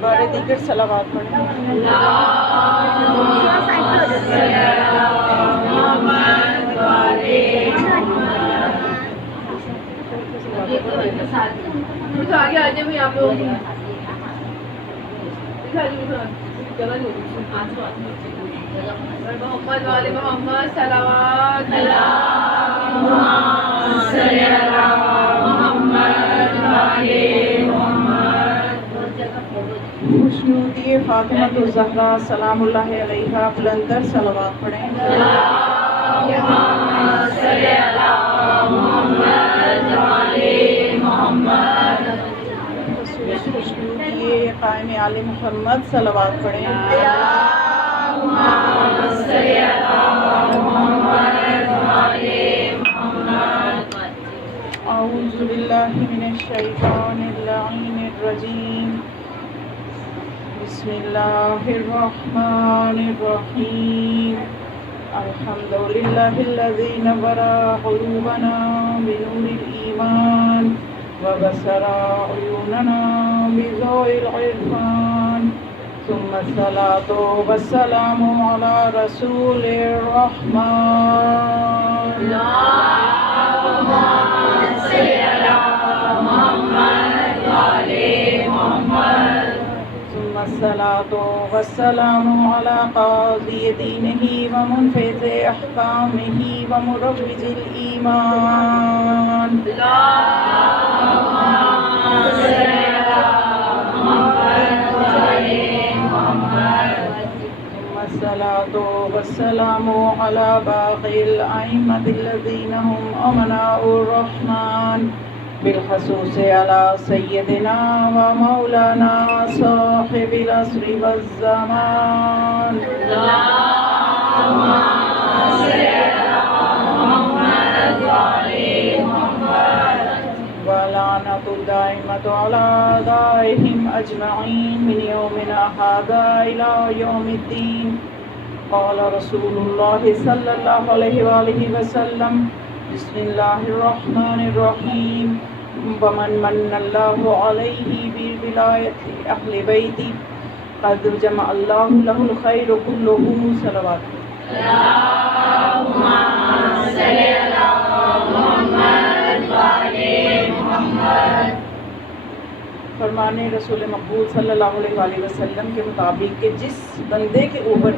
بارے دیگر صلوات پڑھیں۔ آگے آ جائیں آپ لوگ محمد والے محمد صلوات خوشنودی فاطمہ الزہرا سلام اللہ علیہا بلندر صلوات پڑھیں۔ خوشنودی قائم آل محمد صلوات پڑھیں۔ اعوذ باللہ من الشیطان اللعین الرجیم، بسم اللہ الرحمن الرحیم، الحمد للہ الذی نور قلوبنا بنور الایمان وبصر عیوننا بضوء العرفان، ثم الصلاة والسلام علی رسول الرحمن۔ ثم الصلاة والسلام على قاضي دينه ومنفذ أحكامه ومروج الإيمان، ثم الصلاة والسلام على باقي الأئمة الذين هم أمناء الرحمن، بالخصوص على سيدنا ومولانا صاحب العصر والزمان، ولعنة الدائمة على أعدائهم أجمعين من يومنا هذا إلى يوم الدين۔ قال رسول الله صلى الله عليه وآله وسلم، بسم الله الرحمن الرحيم، ومن من الله عليه بولاية أهل بيتي قد جمع الله له الخير كله صلوات۔ فرمان رسول مقبول صلی اللہ علیہ وآلہ وسلم کے مطابق کہ جس بندے کے اوپر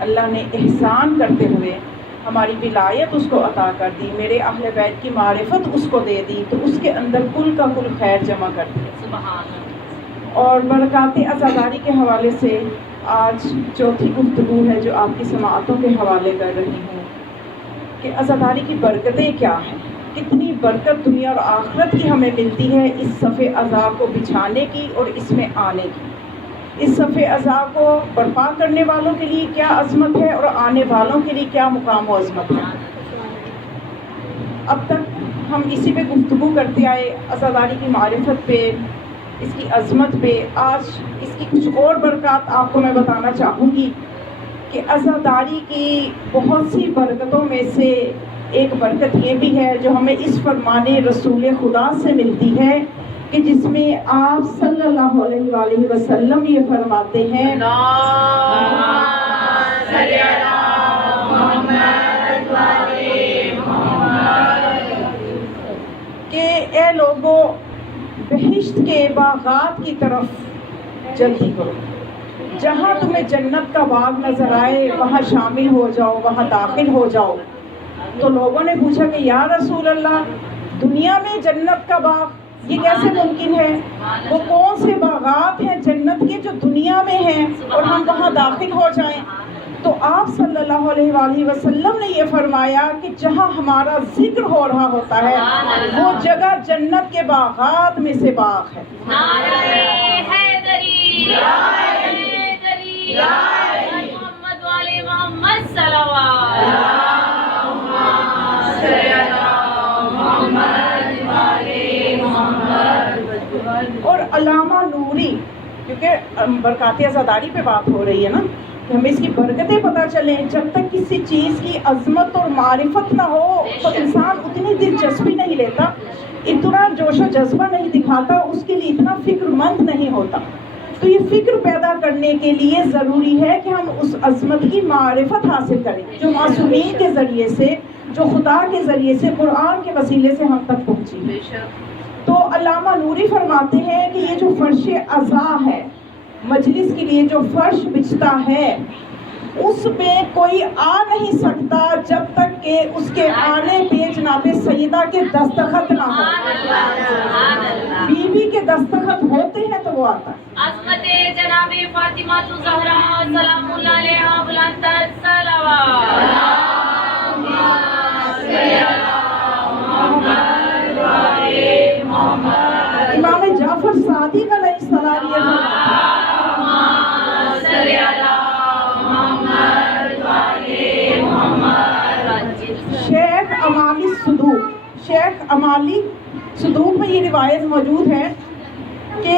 اللہ نے احسان کرتے ہوئے ہماری ولایت اس کو عطا کر دی، میرے اہل بیت کی معرفت اس کو دے دی، تو اس کے اندر کل کا کل خیر جمع کر دیا۔ اور برکات عزاداری کے حوالے سے آج چوتھی گفتگو ہے جو آپ کی سماعتوں کے حوالے کر رہی ہوں کہ عزاداری کی برکتیں کیا ہیں، کتنی برکت دنیا اور آخرت کی ہمیں ملتی ہے اس صف عزا کو بچھانے کی اور اس میں آنے کی۔ اس صف عزا کو برپا کرنے والوں کے لیے کیا عظمت ہے اور آنے والوں کے لیے کیا مقام و عظمت ہے۔ اب تک ہم اسی پہ گفتگو کرتے آئے، عزاداری کی معرفت پہ، اس کی عظمت پہ۔ آج اس کی کچھ اور برکات آپ کو میں بتانا چاہوں گی کہ عزاداری کی بہت سی برکتوں میں سے ایک برکت یہ بھی ہے جو ہمیں اس فرمان رسول خدا سے ملتی ہے کہ جس میں آپ صلی اللہ علیہ وآلہ وسلم یہ فرماتے ہیں کہ اے لوگوں، بہشت کے باغات کی طرف جلدی کرو، جہاں تمہیں جنت کا باغ نظر آئے وہاں شامل ہو جاؤ، وہاں داخل ہو جاؤ۔ تو لوگوں نے پوچھا کہ یا رسول اللہ، دنیا میں جنت کا باغ یہ کیسے ممکن ہے؟ وہ کون سے باغات ہیں جنت کے جو دنیا میں ہیں اور ہم وہاں داخل ہو جائیں؟ تو آپ صلی اللہ علیہ وآلہ وسلم نے یہ فرمایا کہ جہاں ہمارا ذکر ہو رہا ہوتا ہے وہ جگہ جنت کے باغات میں سے باغ ہے۔ نعرہ حیدری، محمد والے محمد صلوات۔ اور علامہ نوری، کیونکہ برکات عزاداری پہ بات ہو رہی ہے نا، کہ ہمیں اس کی برکتیں پتہ چلیں. جب تک کسی چیز کی عظمت اور معرفت نہ ہو تو انسان اتنی دلچسپی نہیں لیتا, اتنا جوش و جذبہ نہیں دکھاتا, اس کے لیے اتنا فکر مند نہیں ہوتا. تو یہ فکر پیدا کرنے کے لیے ضروری ہے کہ ہم اس عظمت کی معرفت حاصل کریں جو معصومین کے ذریعے سے, جو خدا کے ذریعے سے, قرآن کے وسیلے سے ہم تک پہنچی. تو علامہ نوری فرماتے ہیں کہ یہ جو فرش عزا ہے, مجلس کے لیے جو فرش بچھتا ہے, اس پہ کوئی آ نہیں سکتا جب تک کہ اس کے آنے پہ جناب سیدہ کے دستخط نہ ہو. بیوی کے دستخط ہوتے ہیں تو وہ آتا ہے. عظمت جناب فاطمہ زہرا سلام اللہ علیہا بلند صلوات. امام جعفر صادق علیہ السلام یہ شیخ امالی صدوق, شیخ امالی صدوق میں یہ روایت موجود ہے کہ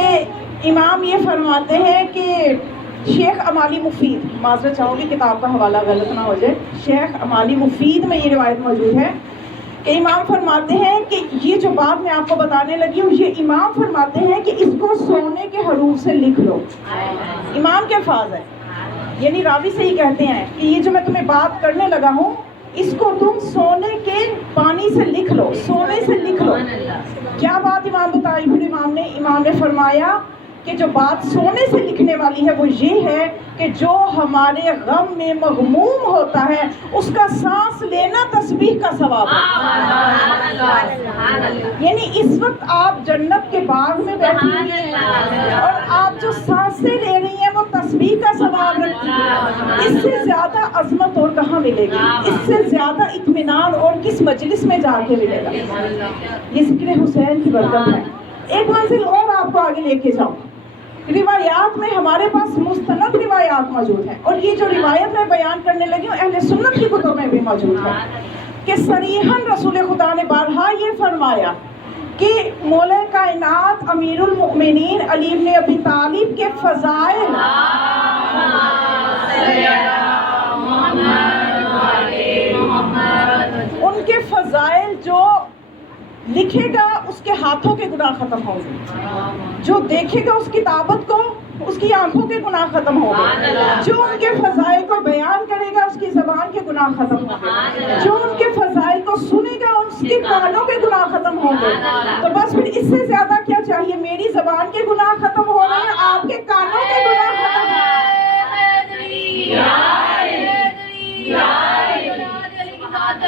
امام یہ فرماتے ہیں کہ شیخ امالی مفید, معذرت چاہوں گی کتاب کا حوالہ غلط نہ ہو جائے, شیخ امالی مفید میں یہ روایت موجود ہے کہ امام فرماتے ہیں کہ یہ جو بات میں آپ کو بتانے لگی ہوں, یہ امام فرماتے ہیں کہ اس کو سونے کے حروف سے لکھ لو. امام کے الفاظ ہیں, یعنی راوی سے ہی کہتے ہیں کہ یہ جو میں تمہیں بات کرنے لگا ہوں اس کو تم سونے کے پانی سے لکھ لو, سونے سے لکھ لو. کیا بات امام بتائی پھر امام نے فرمایا کہ جو بات سونے سے لکھنے والی ہے وہ یہ ہے کہ جو ہمارے غم میں مغموم ہوتا ہے اس کا سانس لینا تسبیح کا ثواب ہے. یعنی اس وقت آپ جنت کے باغ میں بیٹھی ہوئی ہیں اور آپ جو سانسیں لے رہی ہیں وہ تسبیح کا ثواب رکھتی ہیں. اس سے زیادہ عظمت اور کہاں ملے گی, اس سے زیادہ اطمینان اور کس مجلس میں جا کے ملے گا. یہ ذکر حسین کی برکت ہے. ایک منزل اور آپ کو آگے لے کے جاؤں. روایات میں ہمارے پاس مستند روایات موجود ہیں, اور یہ جو روایت میں بیان کرنے لگی ہوں اہل سنت کی کتب میں بھی موجود ہے کہ صریحاً رسول خدا نے بارہا یہ فرمایا کہ مولا کائنات امیر المؤمنین علی بن ابی طالب کے فضائل ان کے فضائل جو لکھے گا اس کے ہاتھوں کے گناہ ختم ہوں گے, جو دیکھے گا اس کتابت کو اس کی آنکھوں کے گناہ ختم ہوں گے, جو ان کے فضائل کو بیان کرے گا اس کی زبان کے گناہ ختم ہوں گے, جو ان کے فضائل کو سنے گا اس کے کانوں کے گناہ ختم ہوں گے. تو بس پھر اس سے زیادہ کیا چاہیے؟ میری زبان کے گناہ ختم ہو رہے ہیں, آپ کے کانوں کے گناہ ختم ہو رہے ہیں.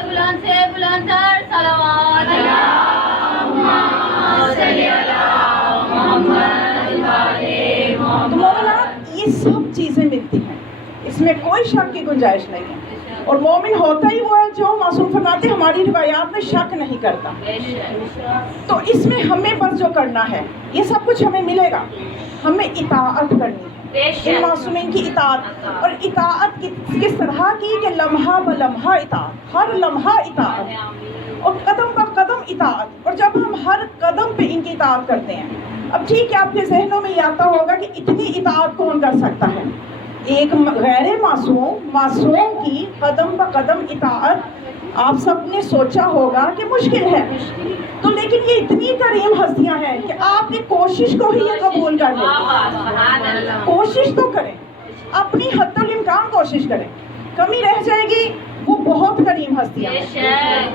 بلند سے بلند تر صلوات. تو مومنات یہ سب چیزیں ملتی ہیں, اس میں کوئی شک کی گنجائش نہیں ہے. اور مومن ہوتا ہی وہ ہے جو معصوم فرماتے ہماری روایات میں شک نہیں کرتا. تو اس میں ہمیں بس جو کرنا ہے یہ سب کچھ ہمیں ملے گا, ہمیں اطاعت کرنی ہے, ان معصومین کی اطاعت. اور اطاعت کس طرح کی کہ لمحہ بلمحہ اطاعت, ہر لمحہ اطاعت اور قدم بہ قدم اطاعت. اور جب ہم ہر قدم پہ ان کی اطاعت کرتے ہیں, اب ٹھیک ہے آپ کے ذہنوں میں یہ آتا ہوگا کہ اتنی اطاعت کون کر سکتا ہے, ایک غیر معصوم کی قدم بہ قدم اطاعت آپ سب نے سوچا ہوگا کہ مشکل ہے. تو لیکن یہ اتنی کریم ہستیاں ہیں کہ آپ کی کوشش کو ہی یہ قبول کر لیں. کوشش تو کریں, اپنی حد الامکان کوشش کریں, کمی رہ جائے گی. وہ بہت کریم ہستیاں ہیں.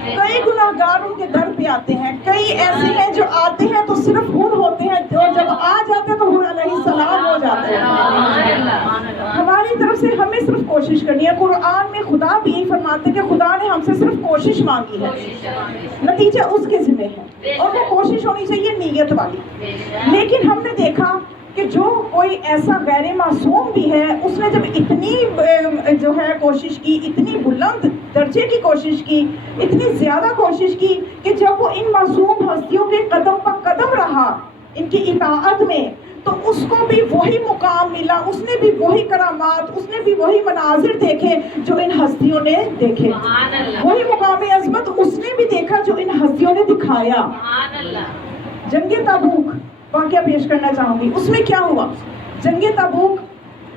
کئی گناہگار ان کے در پہ آتے ہیں, کئی ایسے ہیں جو آتے ہیں تو صرف ہور ہوتے ہیں, اور جب آ جاتے ہیں تو ہور علیہ السلام ہو جاتے ہیں. ہماری طرف سے ہمیں صرف کوشش کرنی ہے. قرآن میں خدا بھی یہی فرماتے ہیں کہ خدا نے ہم سے صرف کوشش مانگی ہے, نتیجہ اس کے ذمہ ہے, اور وہ کوشش ہونی چاہیے نیت والی. لیکن ہم نے دیکھا کہ جو کوئی ایسا غیر معصوم بھی ہے, اس نے جب اتنی جو ہے کوشش کی, اتنی بلند درجے کی کوشش کی, اتنی زیادہ کوشش کی کہ جب وہ ان معصوم ہستیوں کے قدم پر قدم رہا ان کی اطاعت میں, تو اس کو بھی وہی مقام ملا, اس نے بھی وہی کرامات, اس نے بھی وہی مناظر دیکھے جو ان ہستیوں نے دیکھے, وہی مقام عظمت اس نے بھی دیکھا جو ان ہستیوں نے دکھایا. جنگ تبوک واقعہ پیش کرنا چاہوں گی. اس میں کیا ہوا؟ جنگ تبوک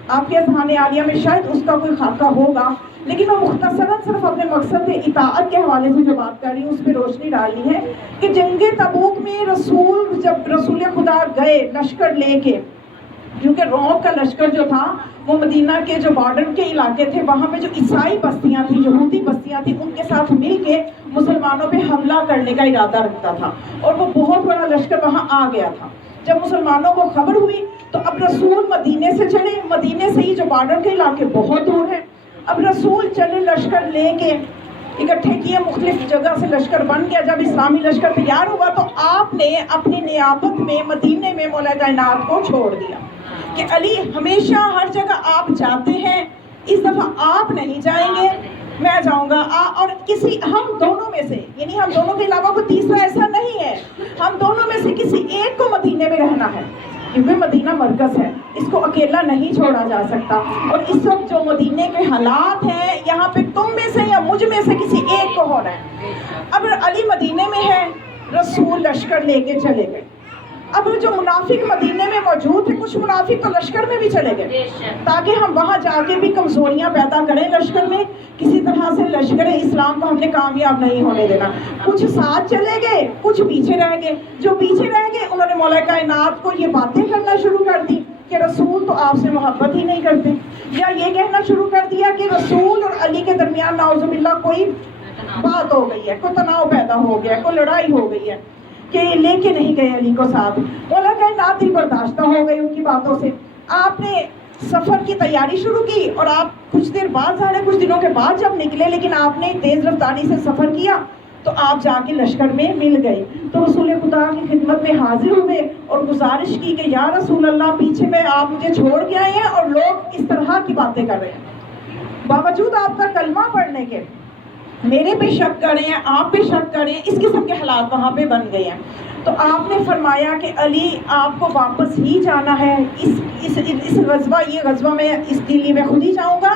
آپ کے اذہان عالیہ میں شاید اس کا کوئی خاکہ ہوگا، لیکن میں مختصراً صرف اپنے مقصد اطاعت کے حوالے سے جو بات کر رہی ہوں اس پہ روشنی ڈالنی ہے کہ جنگ تبوک میں جب رسول خدا گئے لشکر لے کے، کیونکہ روم کا لشکر جو تھا وہ مدینہ کے جو بارڈر کے علاقے تھے وہاں پہ جو عیسائی بستیاں تھیں، یہودی بستیاں تھیں، ان کے ساتھ مل کے مسلمانوں پہ حملہ کرنے کا ارادہ رکھتا تھا، اور وہ بہت بڑا لشکر وہاں آ گیا تھا۔ جب مسلمانوں کو خبر ہوئی تو اب رسول مدینے سے چلے، مدینے سے ہی جو بارڈر کے علاقے بہت دور ہیں، اب رسول چلے لشکر لے کے، اکٹھے کیے، مختلف جگہ سے لشکر بن گیا۔ جب اسلامی لشکر تیار ہوا تو آپ نے اپنی نیابت میں مدینے میں مولا کائنات کو چھوڑ دیا کہ علی ہمیشہ ہر جگہ آپ جاتے ہیں، اس دفعہ آپ نہیں جائیں گے، میں جاؤں گا۔ اور ہم دونوں میں سے، یعنی ہم دونوں کے علاوہ کوئی تیسرا ایسا نہیں ہے، ہم دونوں میں سے کسی ایک کو مدینے میں رہنا ہے، کیونکہ مدینہ مرکز ہے، اس کو اکیلا نہیں چھوڑا جا سکتا۔ اور اس وقت جو مدینے کے حالات ہیں، یہاں پہ تم میں سے یا مجھ میں سے کسی ایک کو ہونا ہے۔ اب علی مدینے میں ہے، رسول لشکر لے کے چلے گئے۔ اب جو منافق مدینے میں موجود تھے، کچھ منافق تو لشکر میں بھی چلے گئے تاکہ ہم وہاں جا کے بھی کمزوریاں پیدا کریں لشکر میں، کسی طرح سے لشکر اسلام کو ہم نے کامیاب نہیں ہونے دینا۔ کچھ ساتھ چلے گئے، کچھ پیچھے رہ گئے۔ جو پیچھے رہ گئے انہوں نے مولا کائنات کو یہ باتیں کرنا شروع کر دی کہ رسول تو آپ سے محبت ہی نہیں کرتے، یا یہ کہنا شروع کر دیا کہ رسول اور علی کے درمیان نعوذ باللہ کوئی بات ہو گئی ہے، کوئی تناؤ پیدا ہو گیا ہے، کوئی لڑائی ہو گئی ہے کہ لے کے نہیں گئے علی کو ساتھ۔ مولا کائنات دل برداشتہ ہو گئی ان کی باتوں سے۔ آپ نے سفر کی تیاری شروع کی، اور آپ کچھ دیر بعد ظاہر کچھ دنوں کے بعد جب نکلے، لیکن آپ نے تیز رفتاری سے سفر کیا تو آپ جا کے لشکر میں مل گئے۔ تو رسول خدا کی خدمت میں حاضر ہوئے اور گزارش کی کہ یا رسول اللہ، پیچھے میں آپ مجھے چھوڑ کے آئے ہیں اور لوگ اس طرح کی باتیں کر رہے ہیں، باوجود آپ کا کلمہ پڑھنے کے میرے پہ شک کریں ہیں، آپ پہ شک کریں، اس قسم کے حالات وہاں پہ بن گئے ہیں۔ تو آپ نے فرمایا کہ علی آپ کو واپس ہی جانا ہے، اس غزوہ، یہ غزوہ میں اس دلی میں خود ہی جاؤں گا،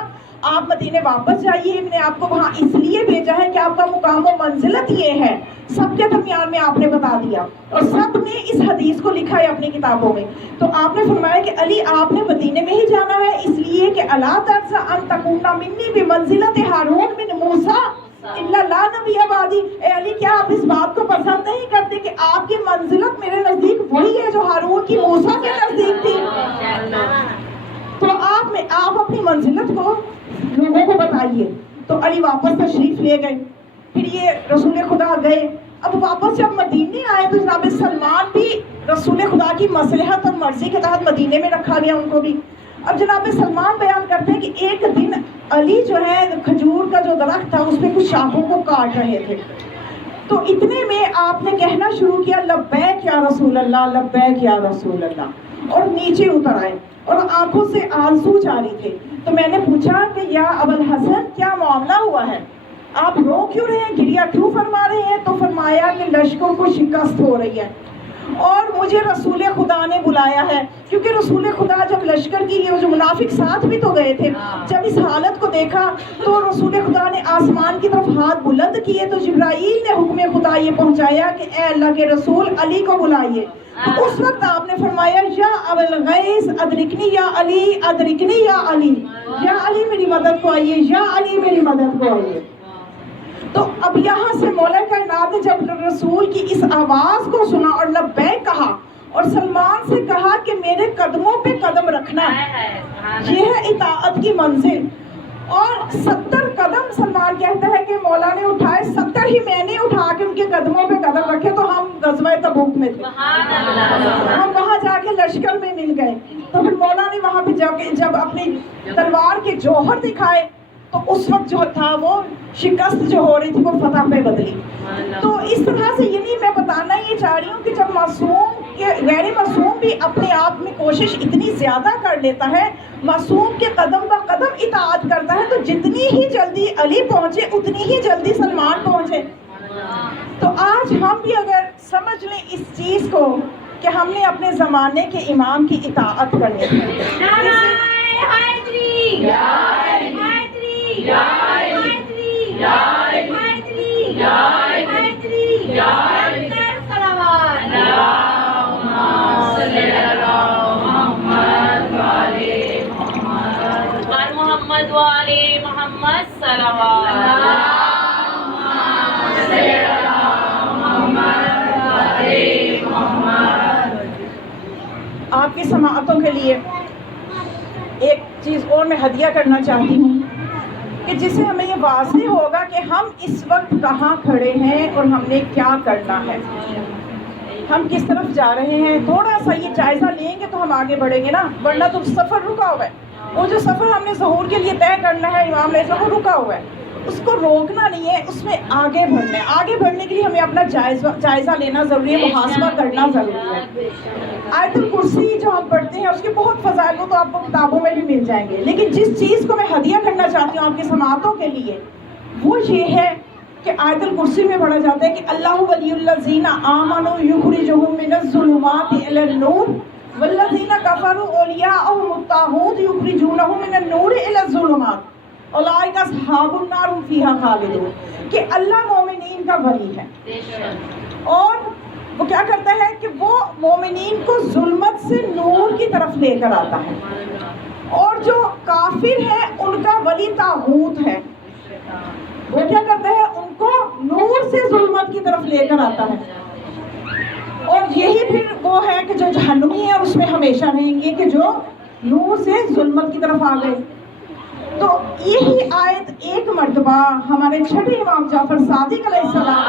آپ مدینے واپس جائیے، میں نے آپ کو وہاں اس لیے بھیجا ہے کہ آپ کا مقام و منزلت یہ ہے، سب کے درمیان میں آپ نے بتا دیا، اور سب نے اس حدیث کو لکھا ہے اپنی کتابوں میں۔ تو آپ نے فرمایا کہ علی آپ نے مدینے میں ہی جانا ہے، اس لیے کہ الا ترضى ان تكون منی بمنزلت ہارون من موسیٰ الا لا نبی بعدی۔ اے علی، کیا آپ اس بات کو پسند نہیں کرتے کہ آپ کی منزلت میرے نزدیک وہی ہے جو ہارون کی موسیٰ کے نزدیک تھی؟ تو آپ اپنی منزلت کو لوگوں کو بتائیے۔ تو علی واپس تشریف لے گئے، پھر یہ رسول خدا گئے۔ اب واپس جب مدینے آئے تو جناب سلمان بھی رسول خدا کی مصلحت اور مرضی کے تحت مدینے میں رکھا گیا ان کو بھی۔ اب جناب سلمان بیان کرتے ہیں کہ ایک دن علی جو ہے کھجور کا جو درخت تھا اس پہ کچھ شاخوں کو کاٹ رہے تھے، تو اتنے میں آپ نے کہنا شروع کیا لبیک یا رسول اللہ، لبیک یا رسول اللہ، اور نیچے اتر آئے اور آنکھوں سے آنسو جاری تھے۔ تو میں نے پوچھا کہ یا ابوالحسن، کیا معاملہ ہوا ہے، آپ رو کیوں رہے ہیں، گریہ کیوں فرما رہے ہیں؟ تو فرمایا کہ لشکر کو شکست ہو رہی ہے اور مجھے رسول خدا نے بلایا ہے، کیونکہ رسول خدا جب لشکر کی یہ جو منافق ساتھ بھی تو گئے تھے، جب اس حالت کو دیکھا تو رسول خدا نے آسمان کی طرف ہاتھ بلند کیے تو جبرائیل نے حکم خدا یہ پہنچایا کہ اے اللہ کے رسول علی کو بلائیے۔ تو اس وقت آپ نے فرمایا یا ابوالغیث ادرکنی یا علی، ادرکنی یا علی، یا علی میری مدد کو آئیے، یا علی میری مدد کو آئیے۔ تو اب یہاں سے مولا کائنات نے جب رسول کی اس آواز کو سنا اور لبیک کہا اور سلمان سے کہا کہ میرے قدموں پہ قدم رکھنا، یہ ہے اطاعت کی منزل۔ اور 70 قدم سلمان کہتا ہے کہ مولا نے اٹھائے، 70 ہی میں نے اٹھا کے ان کے قدموں پہ قدم رکھے۔ تو ہم غزوہ تبوک میں تھے، ہم وہاں جا کے لشکر میں مل گئے۔ تو پھر مولا نے وہاں پہ جا کے جب اپنی تلوار کے جوہر دکھائے تو اس وقت جو تھا وہ شکست جو ہو رہی تھی وہ فتح پہ بدلی۔ تو اس طرح سے یعنی میں بتانا یہ چاہ رہی ہوں کہ جب معصوم کے غیر معصوم بھی اپنے آپ میں کوشش اتنی زیادہ کر لیتا ہے، معصوم کے قدم با قدم اطاعت کرتا ہے، تو جتنی ہی جلدی علی پہنچے اتنی ہی جلدی سلمان پہنچے۔ تو آج ہم بھی اگر سمجھ لیں اس چیز کو کہ ہم نے اپنے زمانے کے امام کی اطاعت کرنی ہے۔ آپ کی سماعتوں کے لیے ایک چیز اور میں ہدیہ کرنا چاہتی ہوں کہ جس سے ہمیں یہ واضح ہوگا کہ ہم اس وقت کہاں کھڑے ہیں اور ہم نے کیا کرنا ہے، ہم کس طرف جا رہے ہیں۔ تھوڑا سا یہ جائزہ لیں گے تو ہم آگے بڑھیں گے نا، ورنہ تو سفر رکا ہوا ہے۔ وہ جو سفر ہم نے ظہور کے لیے طے کرنا ہے، امام علیہ السلام وہ رکا ہوا ہے، اس کو روکنا نہیں ہے، اس میں آگے بڑھنا ہے۔ آگے بڑھنے کے لیے ہمیں اپنا جائزہ لینا ضروری ہے، محاسبہ کرنا ضروری ہے۔ آیت الکرسی جو ہم پڑھتے ہیں اس کے بہت فضائل، وہ تو آپ کو کتابوں میں بھی مل جائیں گے، لیکن جس چیز کو میں ہدیہ کرنا چاہتی ہوں آپ کی سماعتوں کے لیے وہ یہ ہے کہ آیت الکرسی میں پڑھا جاتا ہے کہ اللہ ولی الذین آمنوا یخرجہم من الظلمات الی النور والذین کفروا اولیاءہم الطاغوت یخرجونہم من النور الی الظلمات اولئک اصحاب النار هم فیہا خالدون، کہ اللہ مومنین کا ولی ہے اور وہ کیا کرتا ہے کہ وہ مومنین کو ظلمت سے نور کی طرف لے کر آتا ہے، اور جو کافر ہے ان کا ولی طاغوت ہے، وہ کیا کرتا ہے ان کو نور سے ظلمت کی طرف لے کر آتا ہے۔ اور یہی پھر وہ ہے کہ جو جہنمی ہے اس میں ہمیشہ رہیں گے کہ جو نور سے ظلمت کی طرف آ گئے۔ تو یہی آیت ایک مرتبہ ہمارے چھٹے امام جعفر صادق علیہ السلام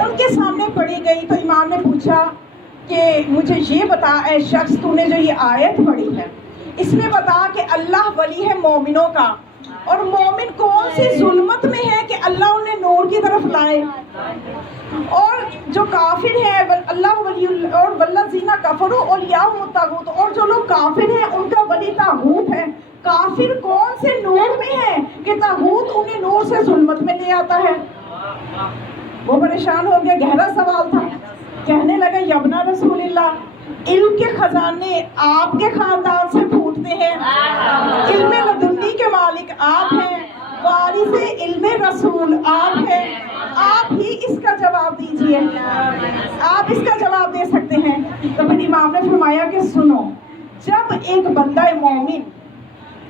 ان کے سامنے پڑھی گئی تو امام نے پوچھا کہ مجھے یہ بتا اے شخص، تو نے جو یہ آیت پڑھی ہے اس میں بتا کہ اللہ ولی ہے مومنوں کا، اور مومن کون سی ظلمت میں ہے کہ اللہ انہیں نور کی طرف لائے، اور جو کافر ہے اللہ ولی اور والذین کفروا اولیاءہم الطاغوت، اور جو لوگ کافر ہیں ان کا ولی طاغوت ہے۔ کافر کون سے نور میں ہے کہ طاغوت انہیں نور سے ظلمت میں لے آتا ہے۔ وہ پریشان ہو گیا، گہرا سوال تھا، کہنے لگا یبنا رسول اللہ، علم کے خزانے آپ کے خاندان سے پھوٹتے ہیں، علم لدنی کے مالک آپ ہیں، وارث علم رسول آپ ہیں، آپ ہی اس کا جواب دیجئے، آپ اس کا جواب دے سکتے ہیں۔ تو پھر امام نے فرمایا کہ سنو، جب ایک بندہ مومن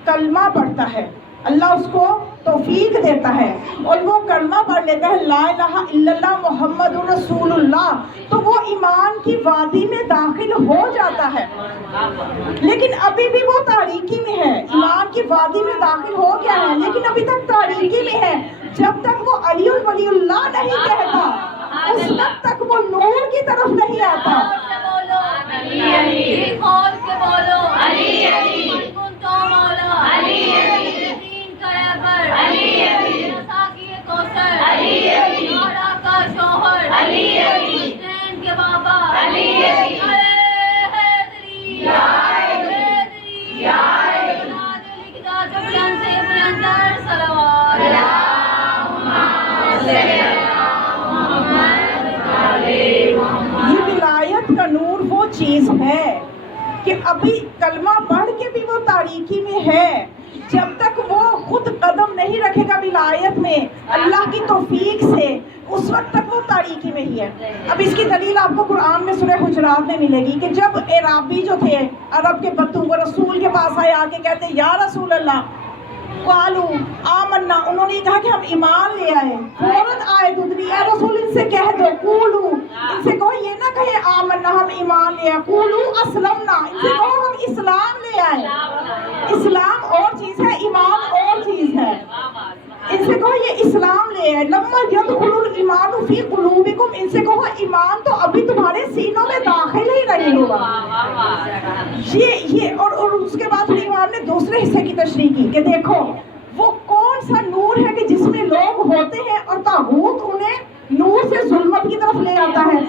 کلمہ پڑھتا ہے، اللہ اس کو توفیق دیتا ہے اور وہ کلمہ پڑھ لیتا ہے لا الہ الا اللہ محمد رسول اللہ، تو وہ ایمان کی وادی میں داخل ہو جاتا ہے، لیکن ابھی بھی وہ تاریکی میں ہے۔ ایمان کی وادی میں داخل ہو گیا ہے لیکن ابھی تک تاریکی میں ہے۔ جب تک وہ علی ولی اللہ نہیں کہتا اس وقت تک وہ نور کی طرف نہیں آتا۔ یہ ولایت کا نور وہ چیز ہے کہ ابھی کلمہ پڑھ کے بھی وہ تاریکی میں ہے، جب تک وہ خود قدم نہیں رکھے گا ولایت میں اللہ کی توفیق سے اس وقت تک وہ تاریکی میں ہی ہے۔ اب اس کی دلیل آپ کو قرآن میں سورہ حجرات میں ملے گی کہ جب اعرابی جو تھے عرب کے بدو وہ رسول کے پاس آئے، آ کے کہتے یا رسول اللہ قالو آمنا، انہوں نے کہا کہ ہم ایمان لے آئے، فوراً آئے اتری اے رسول ان سے کہہ دو قولو، ان سے کہو یہ نہ کہے آمنا ہم ایمان لے آئے، قولو اسلمنا، ان سے کہو ہم اسلام لے آئے۔ اسلام اور چیز ہے، ایمان اور چیز ہے، ان سے کہو یہ اسلام لے آئے۔ لما یدخل الایمان فی قلوبکم، ان سے کہو ایمان تو ابھی تمہارے سینوں میں داخل ہی نہیں ہوا۔ یہ اور اس کے بعد پھر امام نے دوسرے حصے کی تشریح کی کہ دیکھو وہ کون سا نور ہے کہ جس میں لوگ ہوتے ہیں اور طاغوت انہیں نور سے ظلمت کی طرف لے آتا ہے۔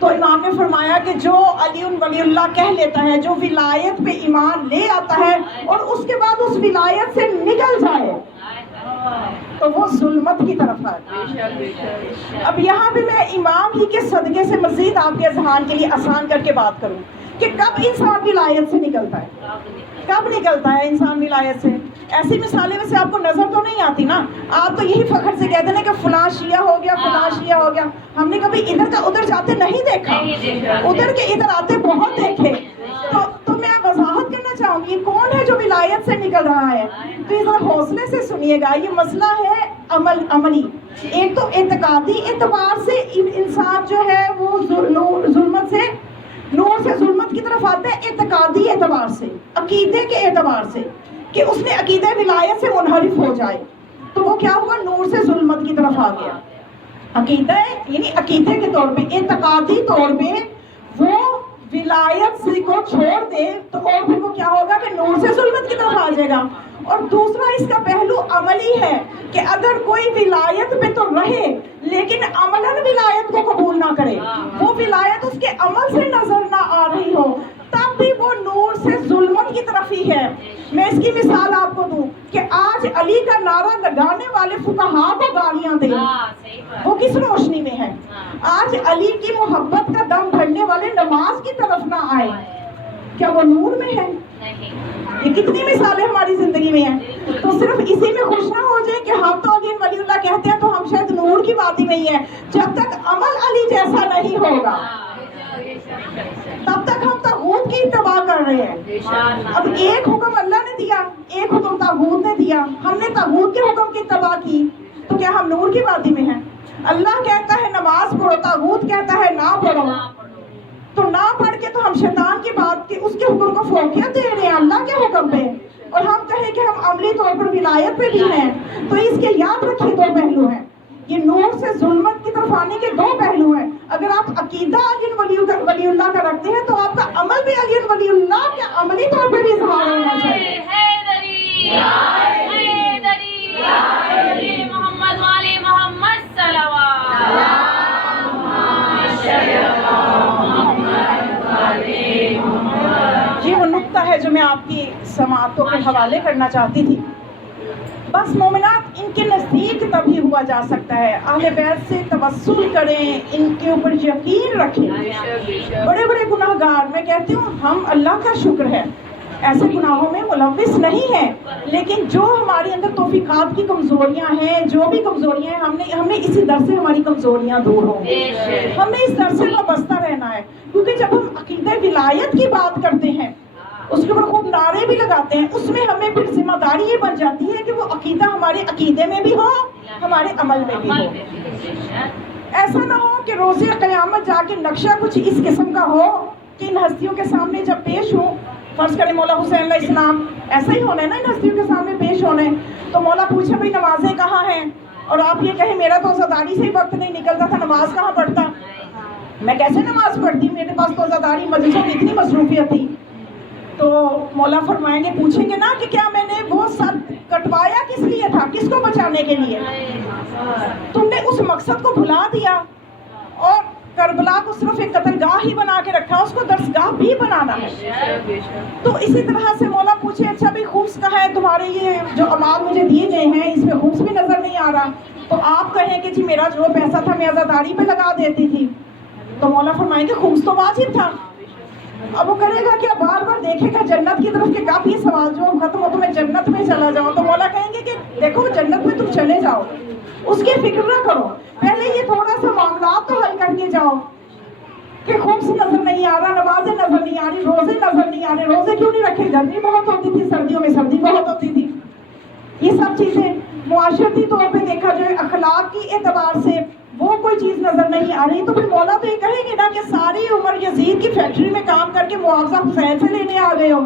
تو امام نے فرمایا کہ جو علی ولی اللہ کہہ لیتا ہے، جو ولایت پہ ایمان لے آتا ہے اور اس کے بعد اس ولایت سے نکل جائے تو وہ ظلمت کی طرف آئے۔ اب یہاں بھی میں امام ہی کے صدقے سے مزید آپ کے اذہان کے لیے آسان کر کے بات کروں کہ کب انسان ولایت سے نکلتا ہے، کب نکلتا ہے انسان ولایت سے۔ ایسی مثالیں ویسے آپ کو نظر تو نہیں آتی نا، آپ تو یہی فخر سے کہتے ہیں کہ فلاں شیعہ ہو گیا، فلاں شیعہ ہو گیا۔ ہم نے کبھی ادھر کا ادھر جاتے نہیں دیکھا، ادھر کے ادھر آتے بہت دیکھے۔ تو میں وضاحت کرنا چاہوں گی کون ہے جو ولایت سے نکل رہا ہے، تو ذرا حوصلے سے سنیے گا۔ یہ مسئلہ ہے عملی. ایک تو اعتقادی اعتبار سے انسان جو ہے وہ ظلمت سے نور سے ظلمت کی طرف آتا ہے. اعتقادی اعتبار سے، عقیدے کے اعتبار سے کہ اس نے عقیدہ ولایت سے منحرف ہو جائے تو وہ کیا ہوا؟ نور سے ظلمت کی طرف آ گیا. عقیدہ یعنی عقیدے کے طور پہ، اعتقادی طور پہ وہ ولایت کو چھوڑ دے تو اور پھر وہ کیا ہوگا کہ نور سے ظلمت کی طرف آ جائے گا. اور دوسرا اس کا پہلو عملی ہے کہ اگر کوئی ولایت پہ تو رہے لیکن عملاً ولایت کو قبول نہ کرے، وہ ولایت اس کے عمل سے نظر نہ آ رہی ہو، تب بھی وہ نور سے ظلمت کی طرف ہی ہے. میں اس کی مثال آپ کو دوں کہ آج علی کا نعرہ لگانے والے فقہاء کو گالیاں دیں، وہ کس روشنی میں ہے؟ آج علی کی محبت کا دم بھرنے والے نماز کی طرف نہ آئے، کیا وہ نور میں ہے؟ یہ کتنی مثالیں ہماری زندگی میں ہیں. تو صرف اسی میں خوش نہ ہو جائے کہ ہم تو علی ولی اللہ کہتے ہیں تو ہم شاید نور کی وادی میں ہی ہیں. جب تک عمل علی جیسا نہیں ہوگا تب تک ہم طاغوت کی اتباع کر رہے ہیں. اب ایک حکم اللہ نے دیا، ایک حکم طاغوت نے دیا، ہم نے طاغوت کے حکم کی اتباع کی تو کیا ہم نور کی وادی میں ہیں؟ اللہ کہتا ہے نماز پڑھو، طاغوت کہتا ہے نہ پڑھو، تو نہ پڑھ کے تو ہم شیطان کی بات کے اس کے حکم کو فوقیت دے رہے ہیں اللہ کے حکم پہ. اور ہم کہیں کہ ہم عملی طور پر ولایت پہ بھی ہیں. تو اس کے یاد رکھیے دو پہلو ہیں. یہ نور سے ظلمت کی طرف آنے کے دو پہلو ہیں. اگر آپ عقیدہ علی ولی اللہ کا رکھتے ہیں تو آپ کا عمل بھی علی ولی اللہ کے عملی طور پہ بھی اظہار ہونا چاہیے. محمد والی محمد صلوات. یہ وہ نقطہ ہے جو میں آپ کی سماعتوں کے حوالے کرنا چاہتی تھی. بس مومنات ان کے نزدیک تبھی ہوا جا سکتا ہے. اہل بیت سے توسل کریں، ان کے اوپر یقین رکھیں. بڑے بڑے گناہ گار، میں کہتی ہوں ہم اللہ کا شکر ہے ایسے گناہوں میں ملوث نہیں ہیں، لیکن جو ہمارے اندر توفیقات کی کمزوریاں ہیں، جو بھی کمزوریاں ہیں، ہم نے اسی در سے ہماری کمزوریاں دور ہوں گی. ہم نے اس در سے وابستہ رہنا ہے. کیونکہ جب ہم عقیدہ ولایت کی بات کرتے ہیں، اس کے اوپر خوب نعرے بھی لگاتے ہیں، اس میں ہمیں پھر ذمہ داری یہ بن جاتی ہے کہ وہ عقیدہ ہمارے عقیدے میں بھی ہو، ہمارے عمل میں بھی ہو. ایسا نہ ہو کہ روز قیامت جا کے نقشہ کچھ اس قسم کا ہو کہ ان ہستیوں کے سامنے جب پیش ہوں، فرض کریں مولا حسین علیہ السلام، ایسا ہی ہونا ہے نا ان ہستیوں کے سامنے پیش ہونے، تو مولا پوچھے بھائی نمازیں کہاں ہیں، اور آپ یہ کہیں میرا تو عزاداری سے ہی وقت نہیں نکلتا تھا، نماز کہاں پڑھتا، میں کیسے نماز پڑھتی، میرے پاس تو عزاداری مجلسوں کی اتنی مصروفیت تھی. تو مولا فرمائیں گے، پوچھیں گے نا کہ کیا میں نے وہ سر کٹوایا کس لیے تھا، کس کو بچانے کے لیے؟ تم نے اس مقصد کو بھلا دیا اور کربلا کو صرف ایک قتل گاہ ہی بنا کے رکھا، اس کو درسگاہ بھی بنانا ہے. تو اسی طرح سے مولا پوچھے اچھا بھی خبز کا ہے تمہارے یہ جو اعمال مجھے دیے گئے ہیں اس میں خبز بھی نظر نہیں آ رہا، تو آپ کہیں کہ جی میرا جو پیسہ تھا میں عزاداری پہ لگا دیتی تھی. تو مولا فرمائیں گے خبز تو واجب تھا. اب وہ کرے گا کیا؟ بار بار دیکھے گا جنت کی طرف کہ کب یہ سوال جو ختم ہو تو میں جنت میں چلا جاؤں. تو مولا کہیں گے کہ دیکھو جنت میں تم چلے جاؤ، اس کی فکر نہ کرو، پہلے یہ تھوڑا سا معاملات تو حل کر کے جاؤ کہ خبز نظر نہیں آ رہا، نمازیں نظر نہیں آ رہی، روزے نظر نہیں آ رہے. روزے کیوں نہیں رکھے؟ گرمی بہت ہوتی تھی، سردیوں میں سردی بہت ہوتی تھی. یہ سب چیزیں معاشرتی طور پہ دیکھا جائے، اخلاق کی اعتبار سے وہ کوئی چیز نظر نہیں آ رہی. تو پھر مولا تو یہ کہیں گے نا کہ ساری عمر یزید کی فیکٹری میں کام کر کے معاوضہ حسین سے لینے آ گئے ہو،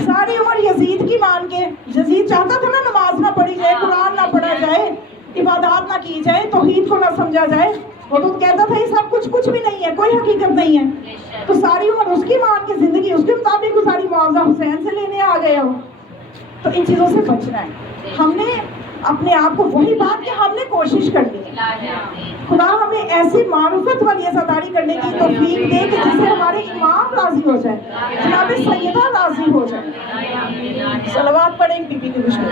ساری عمر یزید کی مان کے. یزید چاہتا تھا نا نماز نہ پڑھی جائے، قرآن نہ پڑھا جائے، عبادات نہ کی جائے، توحید کو نہ سمجھا جائے. وہ تو کہتا تھا یہ سب کچھ بھی نہیں ہے، کوئی حقیقت نہیں ہے. تو ساری عمر اس کی مان کے زندگی اس کے مطابق گزاری، معاوضہ حسین سے لینے آ گئے ہو. تو ان چیزوں سے بچنا ہے. ہم نے اپنے آپ کو وہی بات کہ ہم نے کوشش کرنی ہے. خدا ہمیں ایسی معرفت والی عزاداری کرنے کی توفیق دے کہ جس سے ہمارے امام راضی ہو جائے، جناب سیدہ راضی ہو جائے. صلوات پڑھیں بی بی کی خوشبو.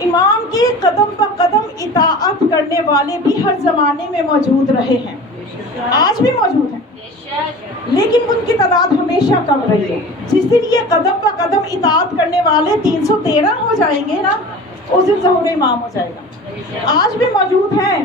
امام کی قدم بہ قدم اطاعت کرنے والے بھی ہر زمانے میں موجود رہے ہیں، آج بھی موجود ہیں، لیکن ان کی تعداد ہمیشہ کم رہی ہے. جس دن یہ قدم بہ قدم اطاعت کرنے والے 313 ہو جائیں گے نا، اس دن ظہور امام ہو جائے گا. آج بھی موجود ہیں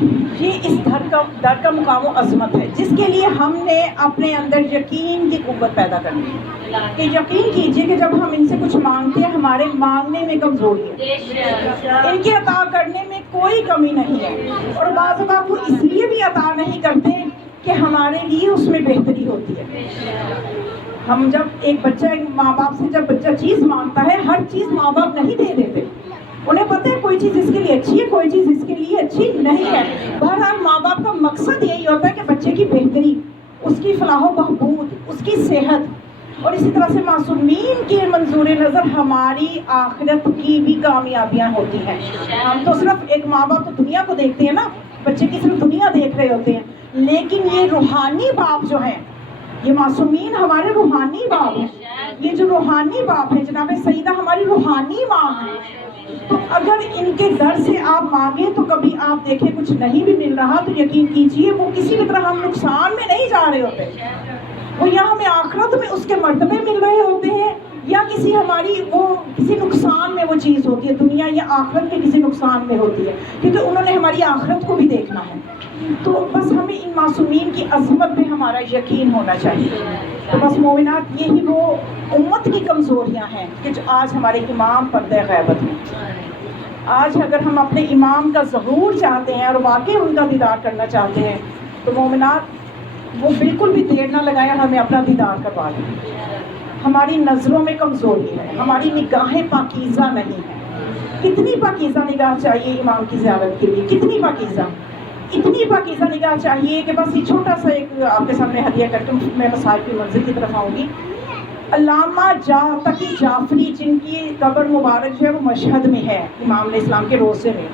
یہ اس در کا مقام و عظمت ہے جس کے لیے ہم نے اپنے اندر یقین کی قوت پیدا کرنی ہے کہ یقین کیجئے کہ جب ہم ان سے کچھ مانگتے ہیں ہمارے مانگنے میں کمزوری ہے، ان کے عطا کرنے میں کوئی کمی نہیں ہے، اور بعض اوقات وہ اس لیے بھی عطا نہیں کرتے کہ ہمارے لیے اس میں بہتری ہوتی ہے۔ ہم جب ایک ماں باپ سے جب بچہ چیز مانگتا ہے، ہر چیز ماں باپ نہیں دے دیتے، انہیں پتہ ہے کوئی چیز اس کے لیے اچھی ہے، کوئی چیز اس کے لیے اچھی نہیں ہے۔ بہرحال ماں باپ کا مقصد یہی ہوتا ہے کہ بچے کی بہتری، اس کی فلاح و بہبود، اس کی صحت، اور اسی طرح سے معصومین کے منظور نظر ہماری آخرت کی بھی کامیابیاں ہوتی ہیں۔ ہم تو صرف ایک ماں باپ تو دنیا کو دیکھتے ہیں نا، بچے کی صرف دنیا دیکھ رہے ہوتے ہیں، لیکن یہ روحانی باپ جو ہیں، یہ معصومین ہمارے روحانی باپ ہیں، یہ جو روحانی باپ ہیں جناب سیدہ ہماری روحانی ماں ہیں، تو اگر ان کے در سے آپ مانگیں تو کبھی آپ دیکھیں کچھ نہیں بھی مل رہا تو یقین کیجئے وہ کسی بھی طرح ہم نقصان میں نہیں جا رہے ہوتے، وہ یا ہمیں آخرت میں اس کے مرتبے مل رہے ہوتے ہیں یا کسی نقصان میں وہ چیز ہوتی ہے، دنیا یا آخرت کے کسی نقصان میں ہوتی ہے، کیونکہ انہوں نے ہماری آخرت کو بھی دیکھنا ہے۔ تو بس ہمیں ان معصومین کی عظمت پہ ہمارا یقین ہونا چاہیے۔ تو بس مومنات یہی وہ امت کی کمزوریاں ہیں کہ جو آج ہمارے امام پردہ غیبت میں، آج اگر ہم اپنے امام کا ظہور چاہتے ہیں اور واقعی ان کا دیدار کرنا چاہتے ہیں تو مومنات وہ بالکل بھی دیر نہ لگائیں، ہمیں اپنا دیدار کروا دیں۔ ہماری نظروں میں کمزوری ہے، ہماری نگاہیں پاکیزہ نہیں ہیں۔ کتنی پاکیزہ نگاہ چاہیے امام کی زیارت کے لیے، کتنی پاکیزہ، اتنی پاکیزہ نگاہ چاہیے کہ بس یہ چھوٹا سا ایک آپ کے سامنے ہدیہ کرتے ہوں، میں مسائل کی منزل کی طرف آؤں گی۔ علامہ تقی جعفری جن کی قبر مبارک جو ہے وہ مشہد میں ہے، امام علیہ السلام کے روضے میں،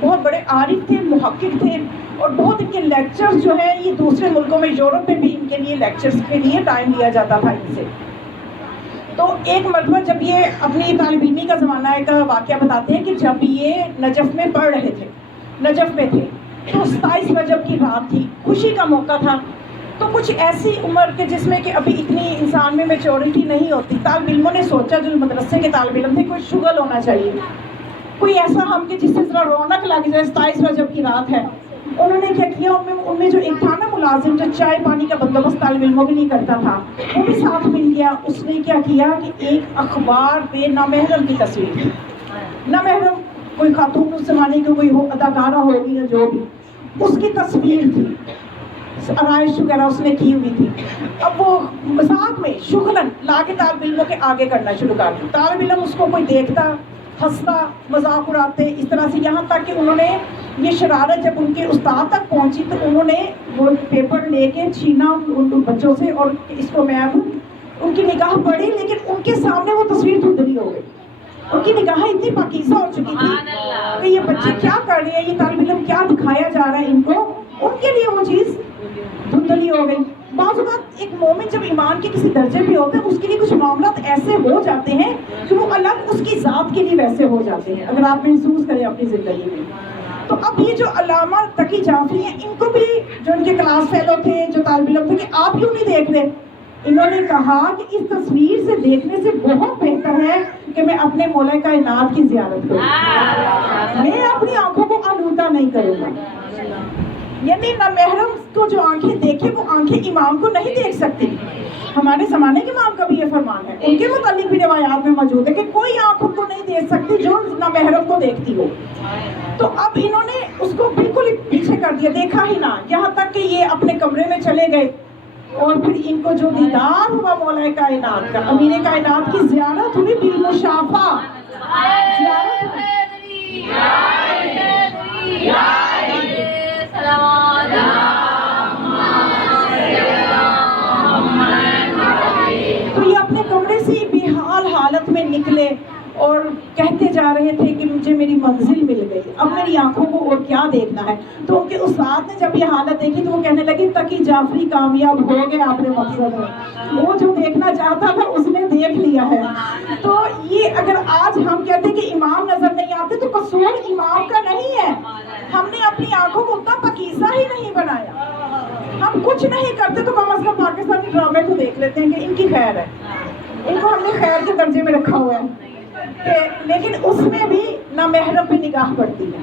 بہت بڑے عارف تھے، محقق تھے، اور بہت ان کے لیکچرز جو ہیں یہ دوسرے ملکوں میں، یورپ میں بھی ان کے لیے لیکچرز کے لیے ٹائم لیا جاتا تھا ان سے۔ تو ایک مرتبہ جب یہ اپنی طالب علمی کا زمانہ کا واقعہ بتاتے ہیں کہ جب یہ نجف میں پڑھ رہے تھے، نجف میں تھے، تو 27 رجب کی رات تھی، خوشی کا موقع تھا، تو کچھ ایسی عمر کے جس میں کہ ابھی اتنی انسان میں میچورٹی نہیں ہوتی، طالب علموں نے سوچا، جو مدرسے کے طالب علم تھے، کوئی شغل ہونا چاہیے، کوئی ایسا ہم کہ جس سے ذرا رونق لگ جائے، 27 رجب کی رات ہے۔ انہوں نے کیا کیا، ان میں جو ایک تھا نا ملازم جو چائے پانی کا بندوبست طالب علموں کے لیے کرتا تھا، وہ بھی ساتھ مل گیا۔ اس نے کیا کیا کہ ایک اخبار پہ نامحرم کی تصویر تھی، نامحرم کوئی خاتون اس زمانے کی کوئی اداکارہ ہوگی یا جو بھی، اس کی تصویر تھی، آرائش وغیرہ اس نے کی ہوئی تھی۔ اب وہ مذاق میں شغلن لا کے طالب علموں کے آگے کرنا شروع کر دیا، طالب علم اس کو کوئی دیکھتا، ہنستا، مذاق اڑاتے، اس طرح سے، یہاں تک کہ انہوں نے یہ شرارت جب ان کے استاد تک پہنچی تو انہوں نے وہ پیپر لے کے چھینا ان بچوں سے، اور اس کو میں اب ان کی نگاہ پڑی، لیکن ان کے سامنے وہ تصویر دھندلی ہو گئی، ان کی نگاہیں اتنی پاکیزہ ہو چکی تھی کہ یہ بچے کیا کر رہے ہیں، یہ طالب علم کیا دکھایا جا رہا ہے ان کو، ان کے لیے وہ چیز دھندلی ہو گئی۔ بعض اوقات ایک مومن جب ایمان کے کسی درجے پہ ہوتا ہے اس کے لیے کچھ معاملات ایسے ہو جاتے ہیں کہ وہ الگ اس کی ذات کے لیے ویسے ہو جاتے ہیں، اگر آپ محسوس کریں اپنی زندگی میں۔ تو اب یہ جو علامہ تقی جعفری ہیں، ان کو بھی جو ان کے کلاس فیلو تھے، جو طالب علم تھے، کہ آپ کیوں نہیں دیکھ رہے، انہوں نے کہا کہ اس تصویر سے دیکھنے سے بہت بہتر ہے کہ میں اپنے مولا کائنات کی زیارت کروں، میں اپنی آنکھوں کو آلودہ نہیں کروں گا۔ یعنی نامحرم کو جو آنکھیں دیکھے وہ آنکھیں امام کو نہیں دیکھ سکتی۔ ہمارے زمانے کے امام کا بھی یہ فرمان ہے، ان کے متعلق بھی روایات میں موجود ہے کہ کوئی آنکھ ان کو نہیں دیکھ سکتی جو نامحرم کو دیکھتی ہو۔ تو اب انہوں نے اس کو بالکل پیچھے کر دیا، دیکھا ہی نہ، یہاں تک کہ یہ اپنے کمرے میں چلے گئے، اور پھر ان کو جو دیدار ہوا مولا کائنات کا، امیر کائنات کی زیارت ہوئی بالمشافہ، تو یہ اپنے کمرے سے بے حال حالت میں نکلے اور کہتے جا رہے تھے کہ مجھے میری منزل مل گئی، اب میری آنکھوں کو اور کیا دیکھنا ہے۔ تو ان کے استاد نے جب یہ حالت دیکھی تو وہ کہنے لگے تقی جعفری کامیاب ہو گئے اپنے مقصد میں، وہ جو دیکھنا چاہتا تھا اس نے دیکھ لیا ہے۔ تو یہ اگر آج ہم کہتے کہ امام نظر نہیں آتے تو قصور امام کا نہیں ہے، ہم نے اپنی آنکھوں کو اتنا پاکیزہ ہی نہیں بنایا۔ ہم کچھ نہیں کرتے تو کم از کم پاکستانی ڈرامے کو دیکھ لیتے ہیں کہ ان کی خیر ہے، ان کو ہم نے خیر کے درجے میں رکھا ہوا ہے، لیکن اس میں بھی نامحرم پہ نگاہ پڑتی ہے،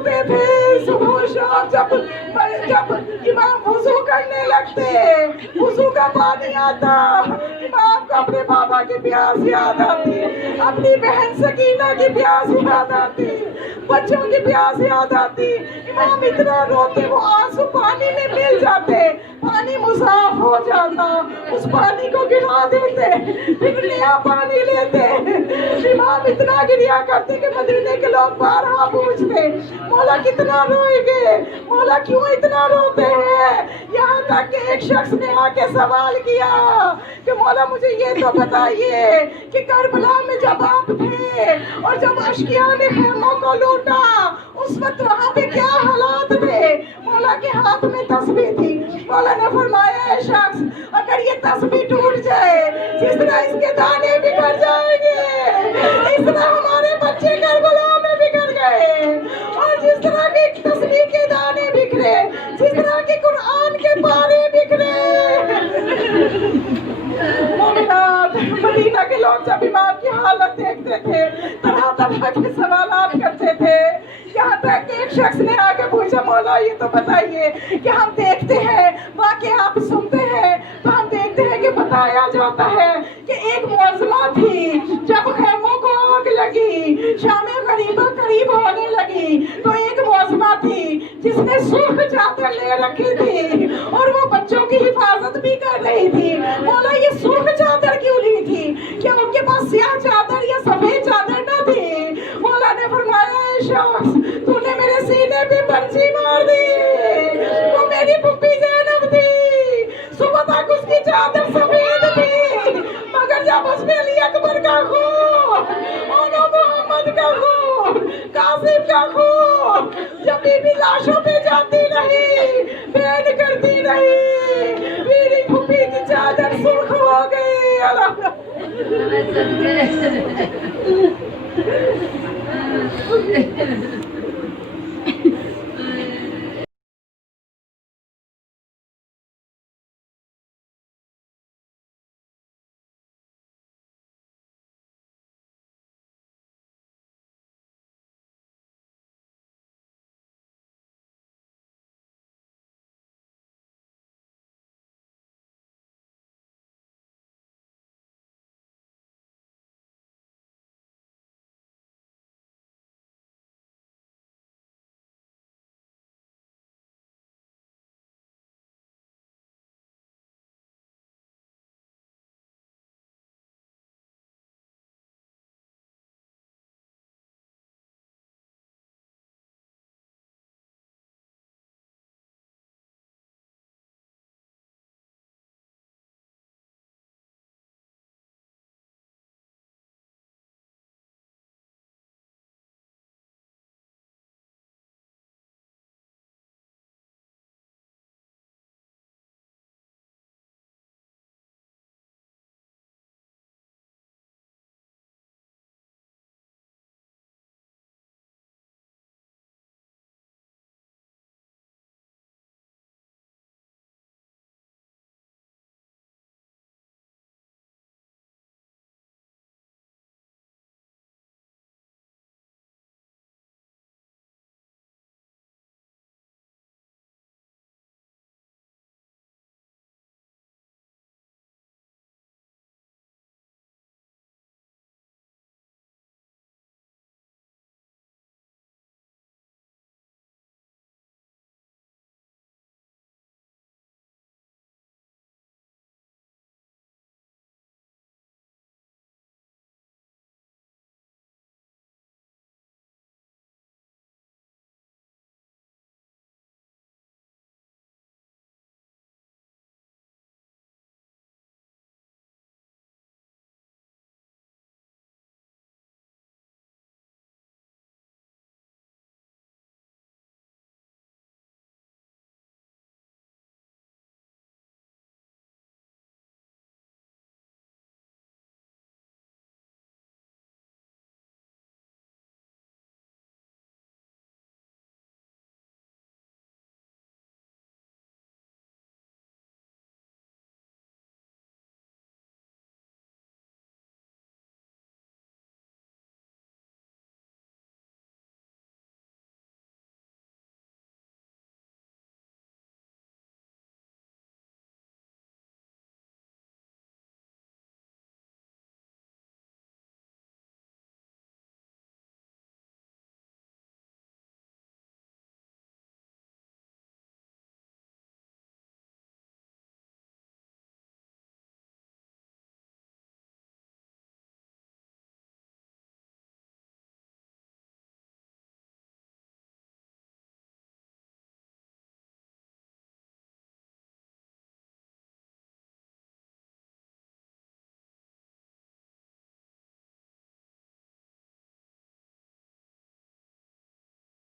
بولتے تھے صبح و شام جب امام وضو کرنے لگتے، وضو کا پانی آتا، امام کو اپنے بابا کی پیاس یاد آتی، اپنی بہن سکینہ کی پیاس یاد آتی، بچوں کی پیاس یاد آتی، امام اتنا روتے، وہ آنسو پانی میں مل جاتے، پانی مصاف ہو جاتا، اس پانی کو گرا دیتے، پھر نیا پانی لیتے، امام اتنا گریا کرتے کہ مدینے کے لوگ بارہا پوچھتے مولا کتنا روئے گے، مولا کیوں اتنا روتے ہیں؟ یہاں تک کہ ایک شخص نے آ کے سوال کیا کہ مولا مجھے یہ تو بتائیے کہ کربلا میں جب آپ تھے اور جب اشقیاء نے خیموں کو لوٹا اس وقت وہاں پہ کیا حالات تھے؟ مولا کے ہاتھ میں تسبیح تھی، مولا نے فرمایا اے شخص اگر یہ تسبیح ٹوٹ جائے جس طرح اس کے دانے بکھر جائیں گے، اس طرح ہمارے بچے کربلا میں بکھر گئے، اور جس طرح کی تسبیح کے دانے بکھرے، جس طرح کے قرآن کے پارے بکھرے۔ مومنات، مدینہ کے لوگ جب امام کی حالت دیکھتے تھے طرح طرح کے سوالات کرتے تھے، یہاں تک کہ ایک شخص نے آ کے پوچھا مولا یہ تو بتائیے کہ ہم دیکھتے ہیں واقعات سنتے ہیں تو ہم دیکھتے ہیں کہ بتایا جاتا ہے کہ ایک معظمہ تھی، جب خیموں کو آگ لگی، شام غریبہ قریب ہونے لگی تو ایک معظمہ تھی جس نے سرخ چادر لے رکھی تھی اور وہ بچوں کی حفاظت بھی کر رہی تھی۔ مولا یہ سرخ چادر کیوں لی تھی؟ کیا ان کے پاس سیاہ چادر یا سفید چادر نہ تھی؟ مولا نے فرمایا اے شخص تو نے میرے سینے پہ پرچی مار دی، وہ میری پھپھی زینب تھی، صبح تک اس کی چادر سفید تھی مگر جب اس میں علی اکبر کا خون اور محمد کا خون، قاسم کا خون جب بی بی لاشوں پہ جاتی رہی، بین کرتی رہی، میری پھپھی کی چادر سرخ ہو گئی۔ اللہ